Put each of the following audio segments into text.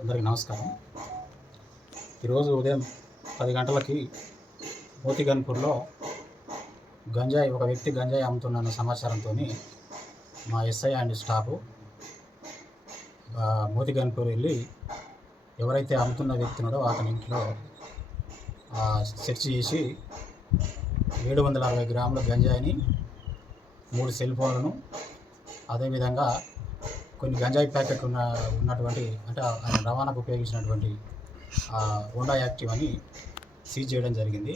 అందరికీ నమస్కారం. ఈరోజు ఉదయం 10 గంటలకి మోతిగన్పూర్లో ఒక వ్యక్తి గంజాయి అమ్ముతున్న సమాచారంతో మా ఎస్ఐ అండ్ స్టాఫ్ మోతిగన్పూర్ వెళ్ళి ఎవరైతే అమ్ముతున్న వ్యక్తి ఉన్నాడో అతని ఇంట్లో సెర్చ్ చేసి 760 గ్రాముల గంజాయిని, 3 సెల్ ఫోన్లను, అదేవిధంగా కొన్ని గంజాయి ప్యాకెట్ ఉన్నటువంటి అంటే ఆయన రవాణాకు ఉపయోగించినటువంటి హోండా యాక్టివ్ అని సీజ్ చేయడం జరిగింది.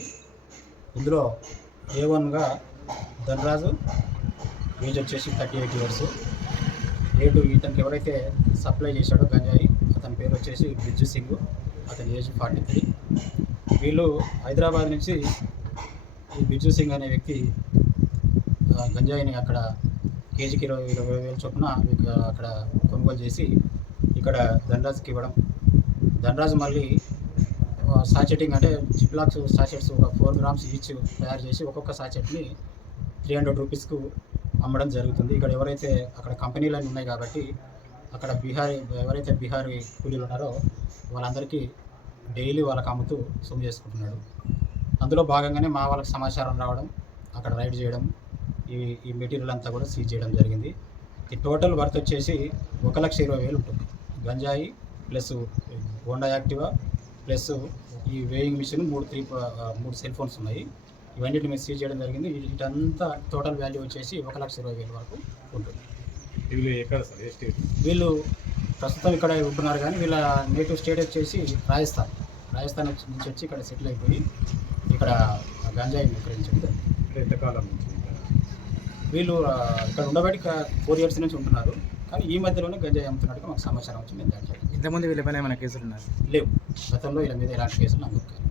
ఇందులో A1గా ధనరాజు, ఏజ్ వచ్చేసి 38 ఇయర్స్. A2 ఇతనికి ఎవరైతే సప్లై చేశాడో గంజాయి అతని పేరు వచ్చేసి బిజ్జు సింగ్, అతని ఏజ్ 43. వీళ్ళు హైదరాబాద్ నుంచి ఈ బిజ్జు సింగ్ అనే వ్యక్తి గంజాయిని అక్కడ కేజీకి 20,000 చొప్పున అక్కడ కొనుగోలు చేసి ఇక్కడ ధనరాజుకి ఇవ్వడం. ధనరాజు మళ్ళీ సాచెటింగ్ అంటే జిప్లాక్స్ సాచెట్స్ ఒక 4 గ్రామ్స్ ఈచ్ తయారు చేసి ఒక్కొక్క సాచెట్ని 300 రూపీస్కు అమ్మడం జరుగుతుంది. ఇక్కడ ఎవరైతే అక్కడ కంపెనీలు ఉన్నాయి కాబట్టి అక్కడ ఎవరైతే బీహారీ కూలీలు ఉన్నారో వాళ్ళందరికీ డైలీ వాళ్ళకి అమ్ముతూ సొమ్ము చేసుకుంటున్నాడు. అందులో భాగంగానే మా వాళ్ళకి సమాచారం రావడం, అక్కడ రైడ్ చేయడం, ఈ మెటీరియల్ అంతా కూడా సీజ్ చేయడం జరిగింది. ఈ టోటల్ వర్త్ వచ్చేసి 1,20,000 ఉంటుంది. గంజాయి ప్లస్ హోండా యాక్టివా ప్లస్ ఈ వేయింగ్ మిషన్ 3 సెల్ ఫోన్స్ ఉన్నాయి. ఇవన్నిటిని మేము సీజ్ చేయడం జరిగింది. వీటంతా టోటల్ వాల్యూ వచ్చేసి 1,20,000 వరకు ఉంటుంది. వీళ్ళు ప్రస్తుతం ఇక్కడ ఉంటున్నారు, కానీ వీళ్ళ నేటివ్ స్టేట్ వచ్చేసి రాజస్థాన్ నుంచి వచ్చి ఇక్కడ సెటిల్ అయిపోయి ఇక్కడ గంజాయి విక్రయించడం జరిగింది. ఎంతకాలం నుంచి వీళ్ళు ఇక్కడ ఉండబట్టి 4 ఇయర్స్ నుంచి ఉంటున్నారు, కానీ ఈ మధ్యలోనే గంజాయి అమ్ముతున్నట్టుగా మాకు సమాచారం వచ్చింది. ఇంతకుముందు వీళ్ళ పైన ఏమైనా కేసులు ఉన్నాయి? లేవు, గతంలో వీళ్ళ మీద ఎలాంటి కేసులు నమోదు కాలేదు.